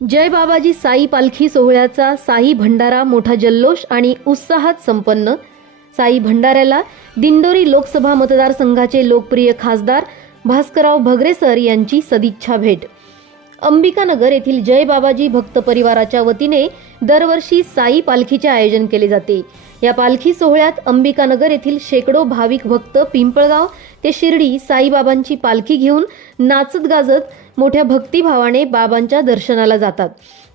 जय बाबाजी साई पालखी सोहळ्याचा साई भंडारा मोठा जल्लोष आणि उत्साहात संपन्न. साई भंडाऱ्याला दिंडोरी लोकसभा मतदारसंघाचे लोकप्रिय खासदार भास्करराव भगरेसर यांची सदिच्छा भेट. अंबिकानगर येथील जय बाबाजी भक्त परिवाराच्या वतीने दरवर्षी साई पालखीचे आयोजन केले जाते. या पालखी सोहळ्यात अंबिकानगर येथील शेकडो भाविक भक्त पिंपळगाव ते शिर्डी साईबाबांची पालखी घेऊन नाचत गाजत मोठ्या भक्तिभावाने बाबांच्या दर्शनाला जातात.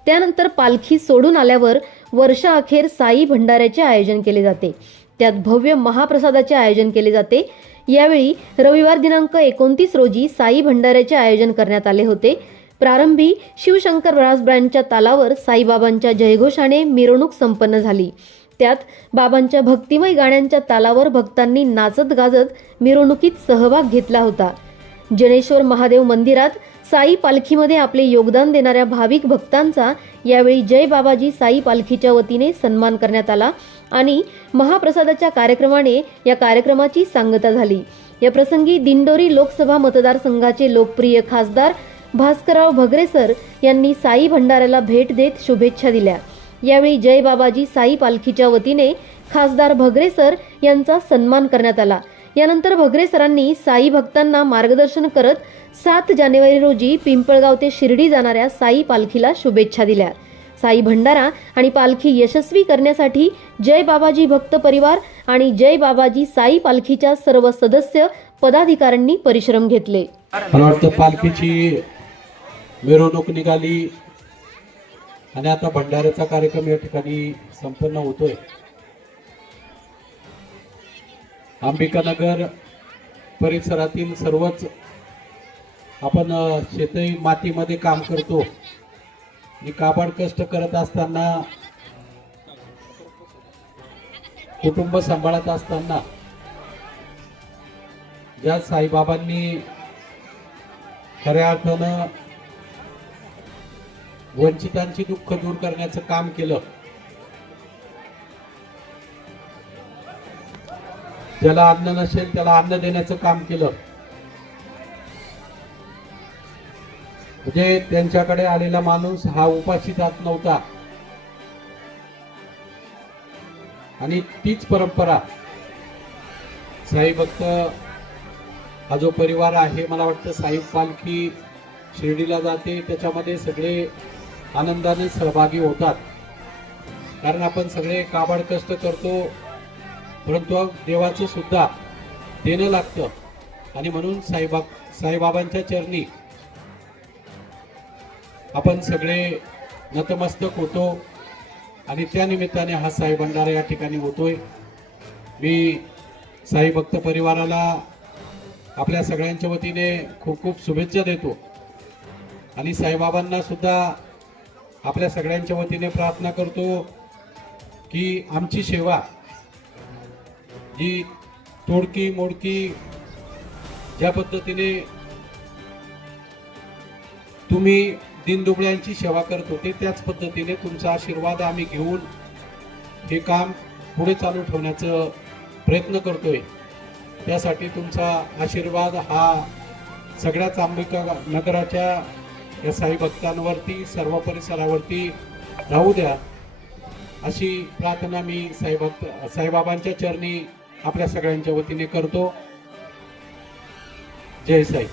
त्यानंतर पालखी सोडून आल्यावर वर्षाअखेर साई भंडाऱ्याचे आयोजन केले जाते. त्यात भव्य महाप्रसादाचे आयोजन केले जाते. यावेळी रविवार दिनांक एकोणतीस रोजी साई भंडाऱ्याचे आयोजन करण्यात आले होते. प्रारंभी शिवशंकर ब्रास ब्रँडच्या तालावर साईबाबांच्या जयघोषाने मिरवणूक संपन्न झाली. त्यात बाबांच्या भक्तिमय गाण्यांच्या तालावर भक्तांनी नाचत गाजत मिरवणुकीत सहभाग घेतला होता. जनेश्वर महादेव मंदिरात साई पालखीमध्ये आपले योगदान देणाऱ्या भाविक भक्तांचा यावेळी जय बाबाजी साई पालखीच्या वतीने सन्मान करण्यात आला आणि महाप्रसादाच्या कार्यक्रमाने या कार्यक्रमाची सांगता झाली. या प्रसंगी दिंडोरी लोकसभा मतदारसंघाचे लोकप्रिय खासदार भास्करराव भगरेसर यांनी साई भंडाऱ्याला भेट देत शुभेच्छा दिल्या. यावेळी जय बाबाजी साई पालखीच्या वतीने खासदार भगरेसर यांचा सन्मान करण्यात आला. यानंतर भगरेसरांनी साई भक्तांना मार्गदर्शन करत सात जानेवारी रोजी पिंपळगाव ते शिर्डी जाणाऱ्या साई पालखीला शुभेच्छा दिल्या. साई भंडारा आणि पालखी यशस्वी करण्यासाठी जय बाबाजी भक्त परिवार आणि जय बाबाजी साई पालखीच्या सर्व सदस्य पदाधिकाऱ्यांनी परिश्रम घेतले. मला वाटतं पालखीची मिरवणूक निघाली. आणि आता भंडाऱ्याचा कार्यक्रम या ठिकाणी संपन्न होतोय. अंबिकानगर परिसरातील सर्वच आपण अ, शेतही मातीमध्ये काम करतो. आणि काबाड कष्ट करत असताना कुटुंब सांभाळत असताना ज्या साईबाबांनी खऱ्या अर्थानं वंचितांची दुःख दूर करण्याचं काम केलं. ज्याला अन्न नसेल त्याला अन्न देण्याचं काम केलं. म्हणजे त्यांच्याकडे आलेला माणूस हा उपाशी जात नव्हता. आणि तीच परंपरा साई भक्त हा जो परिवार आहे मला वाटतं साई पालखी शिर्डीला जाते. त्याच्यामध्ये सगळे आनंदाने सहभागी होतात. कारण आपण सगळे काबाड कष्ट करतो परंतु देवाचं सुद्धा देणं लागतं. आणि म्हणून साईबा साईबाबांच्या चरणी आपण सगळे नतमस्तक होतो. आणि त्या निमित्ताने हा साई भंडारा या ठिकाणी होतोय. मी साई भक्त परिवाराला आपल्या सगळ्यांच्या वतीने खूप खूप शुभेच्छा देतो. आणि साईबाबांना सुद्धा आपल्या सगळ्यांच्या वतीने प्रार्थना करतो की आमची सेवा ही तोडकी मोडकी ज्या पद्धतीने तुम्ही दिनदुबळ्यांची सेवा करत होते त्याच पद्धतीने तुमचा आशीर्वाद आम्ही घेऊन हे काम पुढे चालू ठेवण्याचं प्रयत्न करतोय. त्यासाठी तुमचा आशीर्वाद हा सगळ्याच अंबिका नगराच्या या साई भक्तांवरती सर्व परिसरावरती राहू द्या. अशी प्रार्थना मी साईभक्त साईबाबांच्या चरणी आपल्या सगळ्यांच्या वतीने करतो. जय साई.